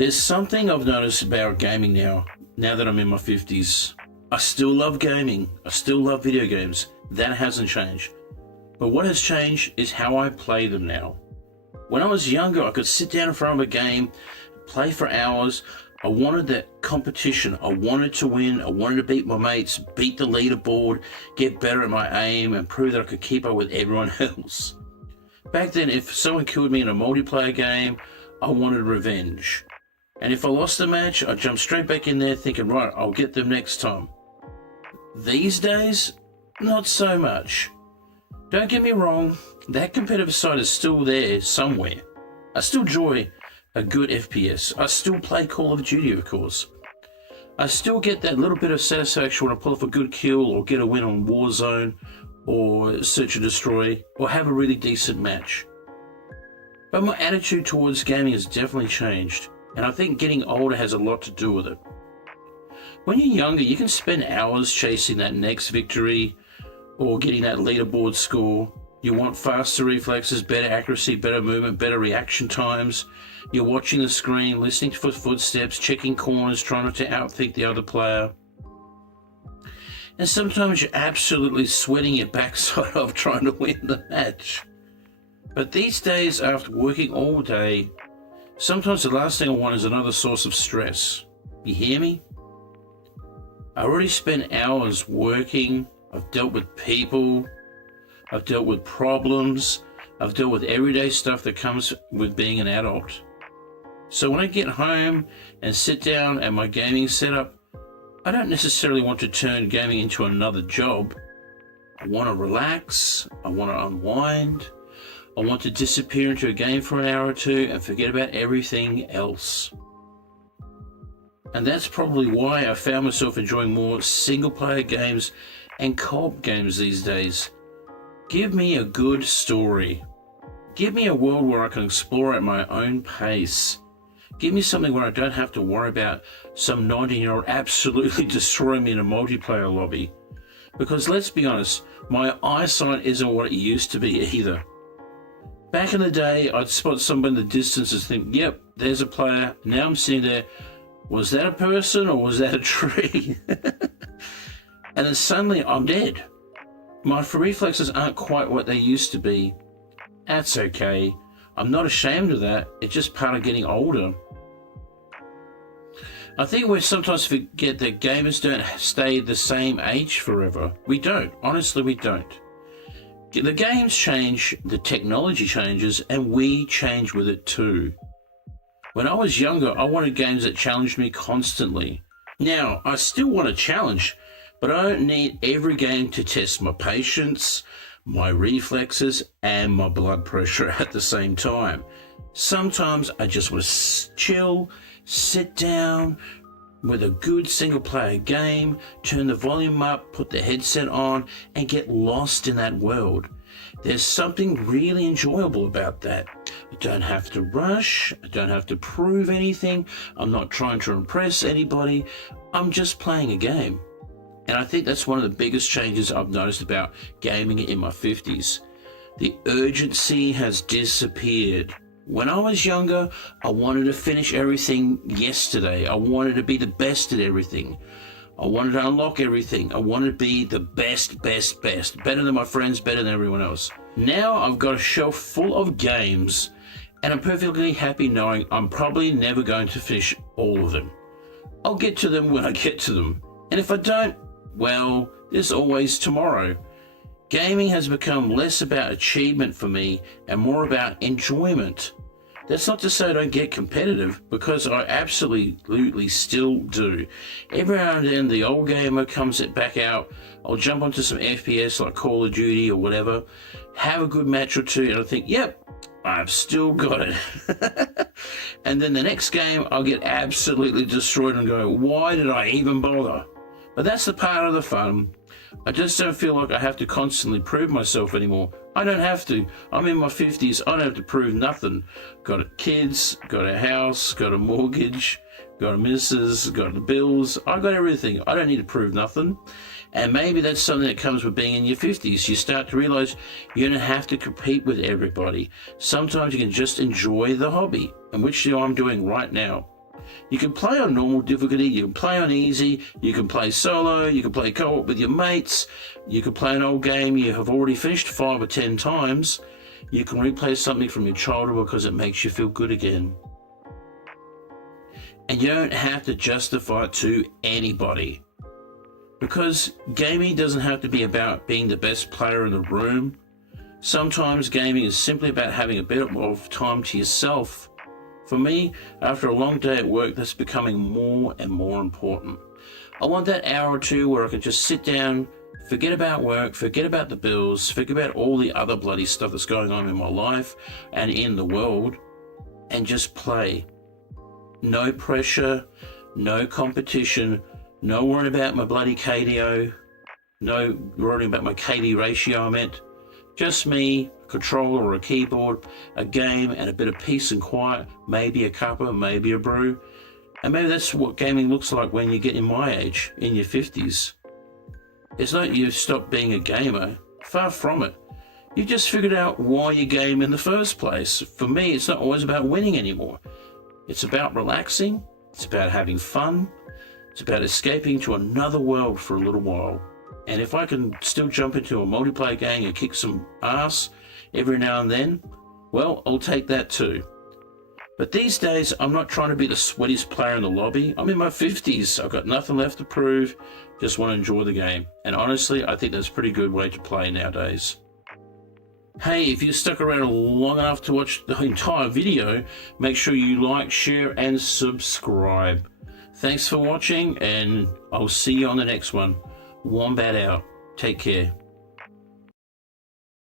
There's something I've noticed about gaming now that I'm in my 50s. I still love gaming. I still love video games. That hasn't changed. But what has changed is how I play them now. When I was younger, I could sit down in front of a game, play for hours. I wanted that competition. I wanted to win. I wanted to beat my mates, beat the leaderboard, get better at my aim, and prove that I could keep up with everyone else. Back then, if someone killed me in a multiplayer game, I wanted revenge. And if I lost the match, I'd jump straight back in there thinking, right, I'll get them next time. These days, not so much. Don't get me wrong, that competitive side is still there somewhere. I still enjoy a good FPS. I still play Call of Duty, of course. I still get that little bit of satisfaction when I pull off a good kill or get a win on Warzone or Search and Destroy or have a really decent match. But my attitude towards gaming has definitely changed, and I think getting older has a lot to do with it. When you're younger, you can spend hours chasing that next victory or getting that leaderboard score. You want faster reflexes, better accuracy, better movement, better reaction times. You're watching the screen, listening for footsteps, checking corners, trying not to outthink the other player. And sometimes you're absolutely sweating your backside off trying to win the match. But these days, after working all day, sometimes the last thing I want is another source of stress. You hear me? I already spent hours working. I've dealt with people. I've dealt with problems. I've dealt with everyday stuff that comes with being an adult. So when I get home and sit down at my gaming setup, I don't necessarily want to turn gaming into another job. I want to relax. I want to unwind. I want to disappear into a game for an hour or two and forget about everything else. And that's probably why I found myself enjoying more single-player games and co-op games these days. Give me a good story. Give me a world where I can explore at my own pace. Give me something where I don't have to worry about some 19-year-old absolutely destroying me in a multiplayer lobby. Because let's be honest, my eyesight isn't what it used to be either. Back in the day, I'd spot someone in the distance and think, yep, there's a player. Now I'm sitting there, was that a person or was that a tree? And then suddenly I'm dead. My reflexes aren't quite what they used to be. That's okay. I'm not ashamed of that. It's just part of getting older. I think we sometimes forget that gamers don't stay the same age forever. We don't. Honestly, we don't. The games change, the technology changes, and we change with it too. When I was younger, I wanted games that challenged me constantly. Now, I still want a challenge, but I don't need every game to test my patience, my reflexes, and my blood pressure at the same time. Sometimes I just want to chill, sit down with a good single-player game, turn the volume up, put the headset on, and get lost in that world. There's something really enjoyable about that. I don't have to rush. I don't have to prove anything. I'm not trying to impress anybody. I'm just playing a game. And I think that's one of the biggest changes I've noticed about gaming in my 50s. The urgency has disappeared. When I was younger, I wanted to finish everything yesterday. I wanted to be the best at everything. I wanted to unlock everything. I wanted to be the best. Better than my friends, better than everyone else. Now I've got a shelf full of games, and I'm perfectly happy knowing I'm probably never going to finish all of them. I'll get to them when I get to them. And if I don't, well, there's always tomorrow. Gaming has become less about achievement for me and more about enjoyment. That's not to say I don't get competitive, because I absolutely still do. Every now and then the old gamer comes back out. I'll jump onto some FPS like Call of Duty or whatever, have a good match or two, and I think, yep, I've still got it. And then the next game I'll get absolutely destroyed and go, why did I even bother? But that's the part of the fun. I just don't feel like I have to constantly prove myself anymore. I don't have to. I'm in my 50s. I don't have to prove nothing. Got kids, got a house, got a mortgage, got a missus, got the bills. I got everything. I don't need to prove nothing. And maybe that's something that comes with being in your 50s. You start to realize you don't have to compete with everybody. Sometimes you can just enjoy the hobby, and which I'm doing right now. You can play on normal difficulty, you can play on easy, you can play solo, you can play co-op with your mates, you can play an old game you have already finished 5 or 10 times, you can replay something from your childhood because it makes you feel good again. And you don't have to justify it to anybody. Because gaming doesn't have to be about being the best player in the room. Sometimes gaming is simply about having a bit of time to yourself. For me, after a long day at work, that's becoming more and more important. I want that hour or two where I can just sit down, forget about work, forget about the bills, forget about all the other bloody stuff that's going on in my life and in the world, and just play. No pressure, no competition, no worrying about my bloody KDO, no worrying about my KD ratio, I meant. Just me, a controller or a keyboard, a game, and a bit of peace and quiet, maybe a cuppa, maybe a brew. And maybe that's what gaming looks like when you get in my age, in your 50s. It's not you've stopped being a gamer, far from it. You just figured out why you game in the first place. For me, it's not always about winning anymore. It's about relaxing, it's about having fun, it's about escaping to another world for a little while. And if I can still jump into a multiplayer game and kick some ass every now and then, well, I'll take that too. But these days, I'm not trying to be the sweatiest player in the lobby. I'm in my 50s. I've got nothing left to prove. Just want to enjoy the game. And honestly, I think that's a pretty good way to play nowadays. Hey, if you stuck around long enough to watch the entire video, make sure you like, share, and subscribe. Thanks for watching, and I'll see you on the next one. Wombat out. Take care.